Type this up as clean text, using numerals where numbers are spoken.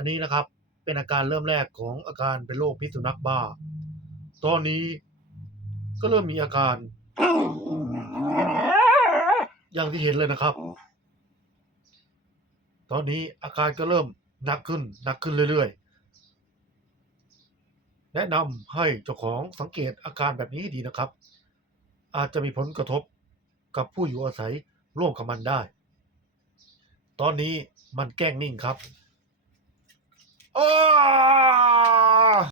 อันนี้นะครับเป็นอาการเริ่มแรกของอาการเป็นโรคพิษสุนัขบ้าตอนนี้ก็เริ่มมีอาการอย่างที่เห็นเลยนะครับตอนนี้อาการก็เริ่มหนักขึ้นเรื่อยๆแนะนำให้เจ้าของสังเกตอาการแบบนี้ดีนะครับอาจจะมีผลกระทบกับผู้อยู่อาศัยร่วมกับมันได้ตอนนี้มันแกล้งนิ่งครับอ้า